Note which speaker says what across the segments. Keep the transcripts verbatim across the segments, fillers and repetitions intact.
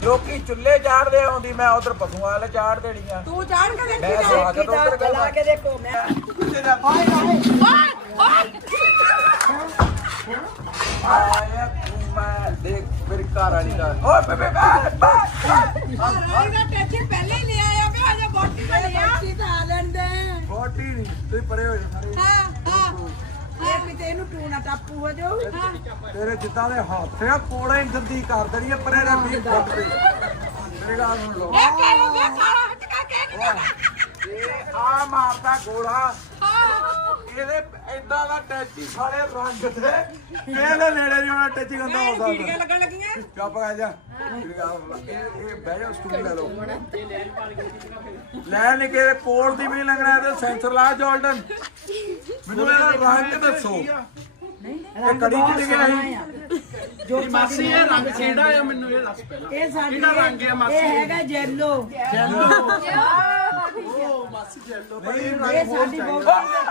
Speaker 1: ਲੋਕੀ ਚੁੱਲ੍ਹੇ ਚਾੜਦੇ ਆਉਂਦੀ, ਮੈਂ ਉਧਰ ਪਸ਼ੂਆਂ ਵਾਲੇ ਚਾੜ ਦੇਣੀਆਂ।
Speaker 2: ਤੂੰ ਚਾੜ ਕੇ ਦੇਖੀ
Speaker 1: ਮੈਂ ਸਵਾਗਤ ਉਧਰ
Speaker 2: ਚਲਾ ਕੇ ਦੇਖੋ ਮੈਂ
Speaker 1: ਹਾਏ ਹਾਏ ਤੂੰ ਮੈਂ ਦੇਖ ਮੇਰੀ ਘਰ ਵਾਲੀ ਦਾ ਓਏ ਬੇਬੇ
Speaker 2: ਰਾਈ ਦਾ ਟੈਚੀ ਪਹਿਲੇ ਹੀ ਲੈ ਆਇਆ ਮੈਂ ਅਜੇ ਬੋਟੀ ਤੇ ਲਿਆ ਬੋਟੀ ਤਾਂ ਆ ਲੈਂਦੇ
Speaker 1: ਬੋਟੀ ਨਹੀਂ ਤੁਸੀਂ ਪਰੇ ਹੋ ਜਾ ਸਾਰੇ।
Speaker 2: ਹਾਂ ਹਾਂ ਇਹ ਵੀ ਤੇ ਇਹਨੂੰ ਟੂਣਾ ਟਾਪੂ ਹੋ ਜਾਓ
Speaker 1: ਤੇਰੇ ਜਿੱਦਾਂ ਦੇ ਹੱਥ ਆ ਕੋੜੇ ਹੀ ਗੰਦੀ ਕਰ ਦੇਣੀ ਆ ਪਰੇ ਦਾ ਵੀਹ ਫੁੱਟ ਤੇ। ਮੇਰੇ ਗੱਲ ਸੁਣ ਲਓ,
Speaker 2: ਇਹ ਕਹਿ ਮੈਂ ਸਾਰਾ ਹਟਕਾ ਕੇ
Speaker 1: ਇਹ ਆ ਮਾਰਦਾ ਗੋਲਾ, ਇਹਦੇ ਏਦਾਂ ਦਾ ਟੈਚੀ ਸਾਰੇ ਰੰਗ ਤੇ ਕਿਹਦੇ ਨੇੜੇ ਨਹੀਂ ਹੋਣਾ ਟੈਚੀ ਗੰਦਾ ਹੋ ਸਕਦਾ।
Speaker 2: ਕੀੜੀਆਂ ਲੱਗਣ ਲੱਗੀਆਂ
Speaker 1: ਚੁੱਪ ਕਰ ਜਾ। ਇਹ ਇਹ ਬਹਿ ਜਾ ਸਟੂਲ ਲੈ ਲਓ। ਲੈ ਨਹੀਂ ਕਿ ਕੋਲ ਦੀ ਵੀ ਨਹੀਂ ਲੱਗਣਾ, ਤੇ ਸੈਂਸਰ ਲਾ ਜਾਲਡਨ। ਮੈਨੂੰ ਇਹਦਾ ਰੰਗ ਦੱਸੋ। ਇਹ ਕੜੀ ਚ ਲਿਖਿਆ ਸੀ
Speaker 3: ਜੋ ਮਾਸੀ ਇਹ ਰੰਗ ਕਿਹੜਾ ਆ ਮੈਨੂੰ ਇਹ ਦੱਸ ਪਹਿਲਾਂ।
Speaker 2: ਇਹ ਸਾਡੀ
Speaker 3: ਕਿਹੜਾ ਰੰਗ ਹੈ ਮਾਸੀ?
Speaker 2: ਇਹ ਹੈਗਾ ਜੈਲੋ
Speaker 3: ਜੈਲੋ। ਓ ਮਾਸੀ ਜੈਲੋ।
Speaker 1: ਨਹੀਂ
Speaker 2: ਇਹ ਸਾਡੀ ਬਹੁਤ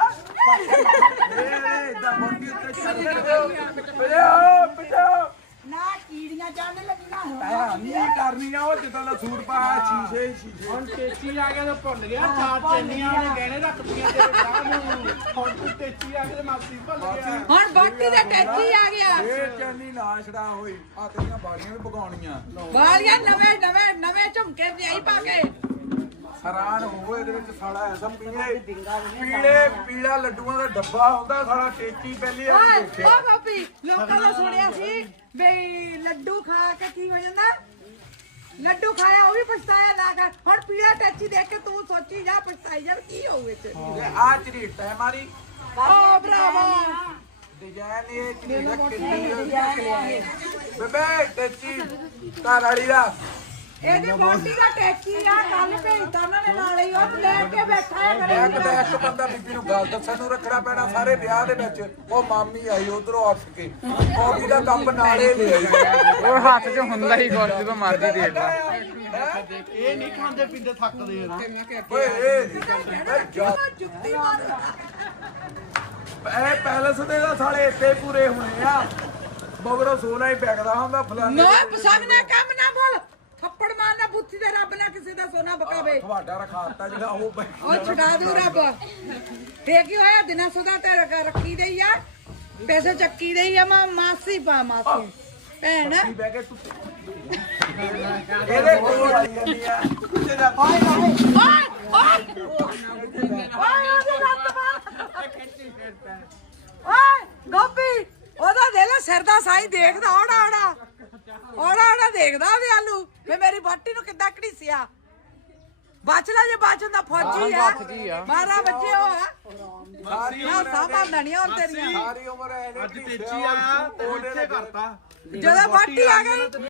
Speaker 1: ਇਹ ਇਦਾਂ ਮੋਟੀ ਉੱਤੇ ਛੱਡ ਦਿਓ। ਪਿਓ ਪਿਓ
Speaker 2: ਨਾ ਕੀੜੀਆਂ ਚੜਨ ਲੱਗੀਆਂ
Speaker 1: ਆ ਨਹੀਂ ਕਰਨੀ ਆ ਉਹ ਜਿੱਦਾਂ ਦਾ ਸੂਟ ਪਾਇਆ ਸ਼ੀਸ਼ੇ ਹੀ ਸ਼ੀਸ਼ੇ।
Speaker 3: ਹੁਣ ਤੇਚੀ ਆ ਗਿਆ ਤਾਂ ਭੁੱਲ ਗਿਆ ਚਾਰ ਚੈਨੀਆਂ ਨੇ ਗਹਿਣੇ ਰੱਖਤੀਆਂ ਤੇਰੇ ਵਿਆਹ ਨੂੰ। ਹੁਣ ਤੂੰ ਤੇਚੀ ਆ ਕੇ ਤੇ ਮਾਸੀ ਭੁੱਲ ਗਿਆ।
Speaker 2: ਹੁਣ ਬੋਟੀ ਦਾ ਟੈਚੀ ਆ ਗਿਆ
Speaker 1: ਇਹ ਚੰਨੀ ਨਾ ਛੜਾ ਹੋਈ ਆ ਤੇਰੀਆਂ ਬਾੜੀਆਂ ਵੀ ਪਕਾਉਣੀਆਂ।
Speaker 2: ਵਾਲੀਆਂ ਨਵੇਂ ਨਵੇਂ ਨਵੇਂ ਝੁਮਕੇ ਵਿਆਹੀ ਪਾ ਕੇ
Speaker 1: ਹੈਰਾਨ ਹੋ ਇਹਦੇ ਵਿੱਚ ਸਾਲਾ ਐਸਾ ਪੀਲੇ ਪੀਲੇ ਪੀਲਾ ਲੱਡੂਆਂ ਦਾ ਡੱਬਾ ਹੁੰਦਾ ਸਾਲਾ ਟੇਚੀ ਪਹਿਲੀ ਆ
Speaker 2: ਓਏ
Speaker 1: ਦੇਖਿਆ।
Speaker 2: ਓ ਬਾਪੀ ਲੋਕਾਂ ਦਾ ਸੁਣਿਆ ਸੀ ਬਈ ਲੱਡੂ ਖਾ ਕੇ ਕੀ ਹੋ ਜਾਂਦਾ, ਲੱਡੂ ਖਾਇਆ ਉਹ ਵੀ ਪਛਤਾਇਆ ਨਾ ਕਰ। ਹੁਣ ਪੀਲਾ ਟੈਚੀ ਦੇਖ ਕੇ ਤੂੰ ਸੋਚੀ ਜਾ ਪਛਤਾਈ ਜਾ ਕੀ ਹੋਊ ਇਹ ਚ।
Speaker 1: ਆ ਝਰੀਟ ਹੈ ਮਾਰੀ
Speaker 2: ਓ ਭਰਾਵਾ
Speaker 1: ਡਿਜ਼ਾਈਨ ਇਹ ਝਰੀਟ ਦਾ ਕਿੰਨੀ ਬੇਬੇ ਟੇਚੀ ਘਰ ਵਾਲੀ ਦਾ
Speaker 2: ਇਹਦੀ ਮੋਟੀ ਦਾ ਟੈਚੀ ਆ ਕੱਲ ਭੇਜਤਾ ਉਹਨਾਂ ਨੇ ਨਾਲ ਹੀ ਉਹ ਲੈ ਕੇ ਬੈਠਾ ਹੈ ਕਰੇ
Speaker 1: ਇੱਕ ਤਾਂ ਇੱਕ ਬੰਦਾ ਬੀਬੀ ਨੂੰ ਗੱਲ ਦੱਸਣ ਨੂੰ ਰੱਖਣਾ ਪੈਣਾ ਸਾਰੇ ਵਿਆਹ ਦੇ ਵਿੱਚ। ਉਹ ਮਾਮੀ ਆਈ ਉਧਰੋਂ ਉੱਠ ਕੇ ਉਹ ਵੀ ਦਾ ਕੱਪ ਨਾਲੇ ਲੈ ਆਈ।
Speaker 4: ਉਹ ਹੱਥ 'ਚ ਹੁੰਦਾ ਹੀ ਕੁਝ ਜਦੋਂ ਮਰਜ਼ੀ ਦੇਖ ਲਾ।
Speaker 3: ਇਹ ਨਹੀਂ ਖਾਂਦੇ ਪੀਂਦੇ ਥੱਕਦੇ ਨਾ।
Speaker 1: ਓਏ ਇਹ ਇਹ ਜਾ-
Speaker 2: ਜੁੱਤੀ ਮਾਰ
Speaker 1: ਇਹ ਪੈਲਸ ਦੇ ਤਾਂ ਸਾਲੇ ਇੱਥੇ ਪੂਰੇ ਹੋਣੇ ਆ। ਬਗਰੋ ਸੋਨਾ ਹੀ ਪੈਕਦਾ ਹੁੰਦਾ ਫਲਾਣੇ।
Speaker 2: ਨਾ ਪਸੰਦ ਨਾ ਕੰਮ ਨਾ ਬੋਲ ਥੱਪੜ ਮਾਰਨਾ ਬੁੱਥੀ ਤੇ ਰੱਬ ਨਾ ਕਿਸੇ ਦਾ ਸੋਨਾ ਬਕਾਵੇ।
Speaker 1: ਤੁਹਾਡਾ ਰਖਾਤਾ ਜਿਹੜਾ ਉਹ
Speaker 2: ਉਹ ਛੁਡਾ ਦੂ ਰੱਬ ਤੇ ਕੀ ਹੋਇਆ ਦਿਨਾਂ ਸੁਦਾ ਤੇ ਰ- ਰੱਖੀ ਦੇਈ ਆ ਪੈਸੇ ਚੱਕੀ ਦੇਈ ਆ ਮਾਂ ਮਾਸੀ ਪਾ ਮਾਸੀ ਭੈਣ
Speaker 1: ਕੀ ਬਹਿ ਕੇ ਤੂੰ ਇਹਦੇ ਕੋਲ ਆਈ ਜਾਂਦੀ ਆ ਤੇਰਾ
Speaker 2: ਓਏ ਓਏ ਓਏ ਉਹਦੇ ਲੱਤ ਮਾਰ ਓਏ ਗੋਪੀ ਉਹਦਾ ਦੇ ਲੈ ਸਿਰ ਦਾ ਸਾਈ ਦੇਖਦਾ ਔੜਾ ਔੜਾ ਔੜਾ ਔੜਾ ਦੇਖਦਾ ਵੀ ਆਲੂ ਫੇ ਮੇਰੀ ਬਾਟੀ ਨੂੰ ਕਿੱਦਾਂ ਘੜੀਸਿਆ ਬਚ ਲੈ ਜੇ ਬਚ ਹੁੰਦਾ ਫੌਜੀ ਆ ਬਾਰਾਂ ਬੱਚੇ ਹੋ ਆ
Speaker 1: ਸਾਰੀ
Speaker 2: ਨਾ ਸਾਂਭਾ ਨਹੀਂ ਹੁਣ ਤੇਰੀਆਂ
Speaker 1: ਸਾਰੀ ਉਮਰ ਇਹਨੇ
Speaker 3: ਅੱਜ ਤੇਚੀ ਆਇਆ ਤੇ ਇੱਥੇ ਕਰਤਾ।
Speaker 2: ਜਦੋਂ ਬਾਟੀ ਆ ਗਈ